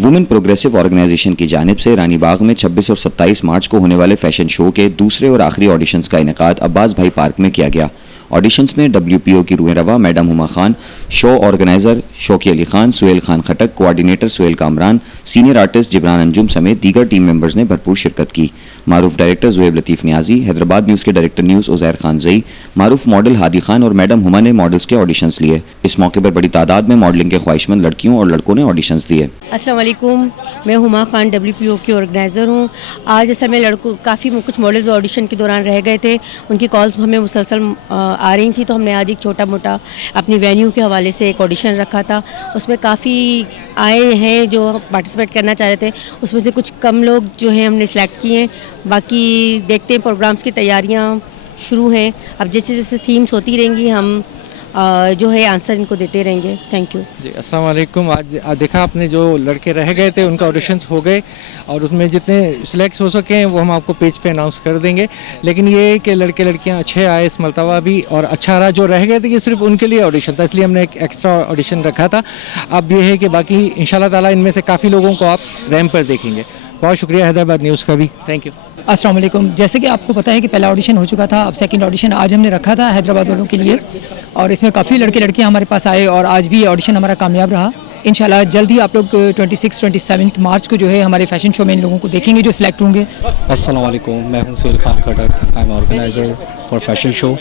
Women progressive organisation की जानिब से रानी बाग में 26 और 27 मार्च को होने वाले फैशन शो के दूसरे और आखिरी ऑडिशंस का इनेकाद अब्बास भाई पार्क में किया गया। ऑडिशंस में WPO की रूह रवा madam Huma Khan, show organizer Shauki Ali Khan, Suhail Khan Khattak, coordinator Suhail Kamran, senior artist Jibran Anjum समेत दीगर टीम मेंबर्स ने भरपूर शिरकत की। मारूफ डायरेक्टर जुएब लतीफ़ नियाजी, हैदराबाद न्यूज़ के डायरेक्टर न्यूज़ उज़ैर खान जई, मारूफ मॉडल हादी खान और मैडम हुमा ने मॉडल्स के ऑडिशंस लिए। इस मौके पर बड़ी तादाद में मॉडलिंग के ख्वाहिशमंद लड़कियों और लड़कों ने ऑडिशंस दिए। अस्सलाम वालेकुम, मैं हुमा खान WPO की ऑर्गेनाइज़र हूँ। आज जैसे हमें लड़कों काफ़ी कुछ मॉडल्स ऑडिशन के दौरान रह गए थे, उनकी कॉल्स हमें मुसलसल आ रही थी, तो हमने आज एक छोटा मोटा अपनी वेन्यू के हवाले से एक ऑडिशन रखा था। उसमें काफ़ी आए हैं जो पार्टिसिपेट करना चाह रहे थे, उसमें से कुछ कम लोग जो हैं हमने सेलेक्ट किए हैं। बाकी देखते हैं, प्रोग्राम्स की तैयारियाँ शुरू हैं। अब जैसे जैसे थीम्स होती रहेंगी हम जो है आंसर इनको देते रहेंगे। थैंक यू जी। अस्सलाम वालेकुम। आज देखा आपने जो लड़के रह गए थे उनका ऑडिशंस हो गए और उसमें जितने सिलेक्ट हो सके हैं वो हम आपको पेज पे अनाउंस कर देंगे। लेकिन ये कि लड़के लड़कियां अच्छे आए इस मरतबा भी और अच्छा रहा। जो रह गए थे ये सिर्फ उनके लिए ऑडिशन था, इसलिए हमने एक एक्स्ट्रा ऑडिशन रखा था। अब ये है कि बाकी इंशाल्लाह ताला इनमें से काफ़ी लोगों को आप रैंप पर देखेंगे। बहुत शुक्रिया हैदराबाद न्यूज़ का भी, थैंक यू। अस्सलाम वालेकुम। जैसे कि आपको पता है कि पहला ऑडिशन हो चुका था, अब सेकंड ऑडिशन आज हमने रखा था हैदराबाद वालों के लिए और इसमें काफ़ी लड़के लड़कियां हमारे पास आए और आज भी ऑडिशन हमारा कामयाब रहा। इंशाल्लाह जल्द ही आप लोग 26-27 मार्च को जो है हमारे फैशन शो में इन लोगों को देखेंगे जो सिलेक्ट होंगे। अस्सलाम वालेकुम, मैं हूं Suhail Khan Khattak, I am organizer for fashion show.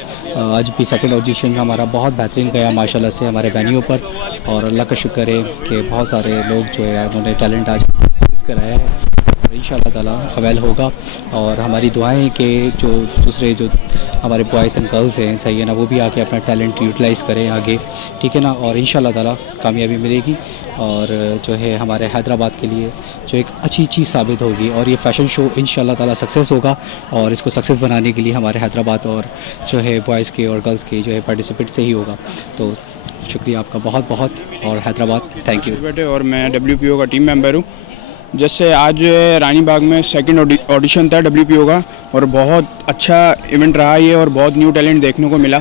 आज भी सेकंड ऑडिशन हमारा बहुत बेहतरीन गया माशाल्लाह से हमारे वेन्यू पर, और अल्लाह का शुक्र है कि बहुत सारे लोग जो है उन्होंने टैलेंट आज यूज़ कराया है। इंशाल्लाह ताला अवेल होगा और हमारी दुआएं कि जो दूसरे जो हमारे बॉयज़ एंड गर्ल्स हैं सही है ना, वो भी आके अपना टैलेंट यूटिलाइज़ करें आगे, ठीक है ना, और इंशाल्लाह ताला कामयाबी मिलेगी और जो है हमारे हैदराबाद के लिए जो एक अच्छी चीज़ साबित होगी। और ये फ़ैशन शो इंशाल्लाह ताला सक्सेस होगा और इसको सक्सेस बनाने के लिए हमारे हैदराबाद और जो है बॉयज़ के और गर्ल्स के जो है पार्टिसिपेट से ही होगा। तो शुक्रिया आपका बहुत बहुत, और हैदराबाद थैंक यू। बेटे और मैं WPO का टीम मेंबर हूँ। जैसे आज रानी बाग में सेकंड ऑडिशन था WPO का और बहुत अच्छा इवेंट रहा ये और बहुत न्यू टैलेंट देखने को मिला।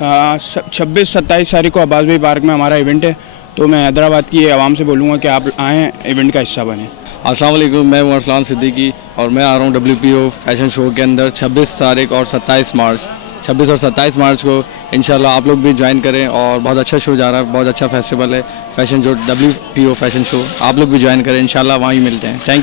26-27 तारीख को अब्बास भाई पार्क में हमारा इवेंट है, तो मैं हैदराबाद की आवाम से बोलूँगा कि आप आएँ, इवेंट का हिस्सा बने। अस्सलाम वालेकुम, मैं हूं अरसलान सिद्दीकी और मैं आ रहा हूं WPO फैशन शो के अंदर 26 तारीख और 27 मार्च को। इंशाल्लाह आप लोग भी ज्वाइन करें और बहुत अच्छा शो जा रहा है, बहुत अच्छा फेस्टिवल है फैशन जो WPO फैशन शो, आप लोग भी ज्वाइन करें, इंशाल्लाह वहाँ ही मिलते हैं। Thank you.